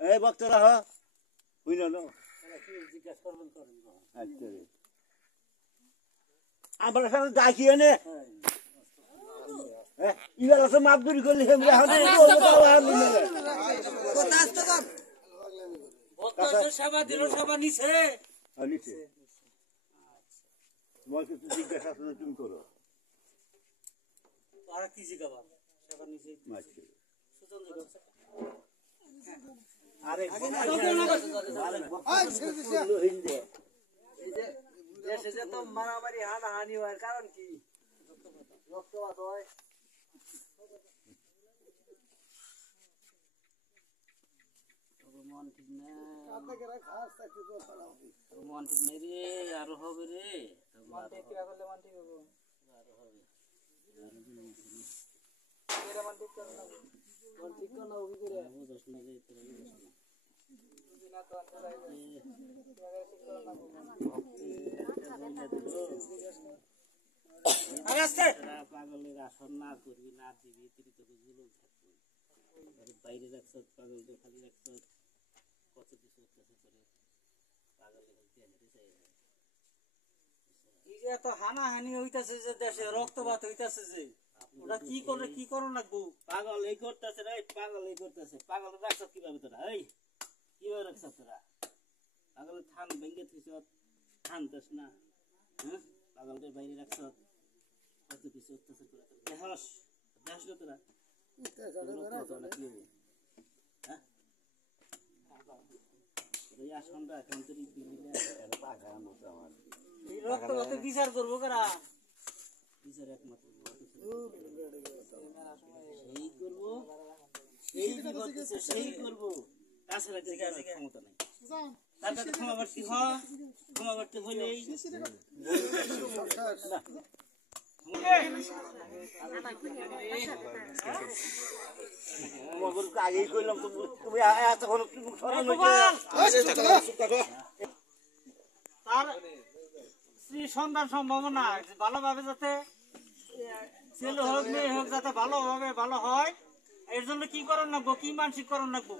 এই বক্তরা হ বুঝল না আচ্ছা আমার সাথে ডাকিয়ে নে ইবার আছে মাপগুড়ি করলে হেমরে এখন সেবা দিল সেবা নিছে নিচে বলছে তুই জিজ্ঞাসা তুমি করো আর কি জিজ্ঞাসা সেবা নিছে আরে দেশে যে তো মারামারি হানাহানি হয় কারণ কি রক্তপাত হয় মন ঠিক নাই মন ঠিক নাই রে আরো হবে রে মন ঠিক করলে মন ঠিক হবে আরো হবে এরা মন ঠিক করে না মন ঠিক করে না ওই করে বুঝছ না যে তোরা বুঝছ না বুঝিনা তো আনতে যাইবে পাগলের আসর না করবি না দিবি তুই তো জুলুম থাকবি বাইরে রাখছ পাগল তো খালি রাখছ কত কিছু অত্যাচার করে পাগলের হেঁটে চাই এই যে এত হানাহানি হইতাছে যে দেশে রক্তপাত হইতাছে যে ওরা কি করে কি করো লাগবো পাগল এই করতেছে রে পাগল এই করতেছে পাগল রাখছ কিভাবে তোরা এই কিভাবে রাখছ তোরা পাগলের থান ভেঙে থইছ থানতেস না হ্যাঁ পাগলদের বাইরে রাখছ কত কিছু অত্যাচার করে দেহস দেহস না তোরা বিচার করবো কারা বিচার একমাত্র সেই করবো তাছাড়া ক্ষমতা নাই তার কাছে ক্ষমাপ্রার্থী ক্ষমাপ্রার্থী হইলেই আগেই কইলাম তুমি এতক্ষণ তার স্ত্রী সন্তান সম্ভাবনা ভালোভাবে যাতে ছেলে হোক মেয়ে হোক যাতে ভালোভাবে ভালো হয় এর জন্য কি করার লাগবো কি মানসিক করার লাগবো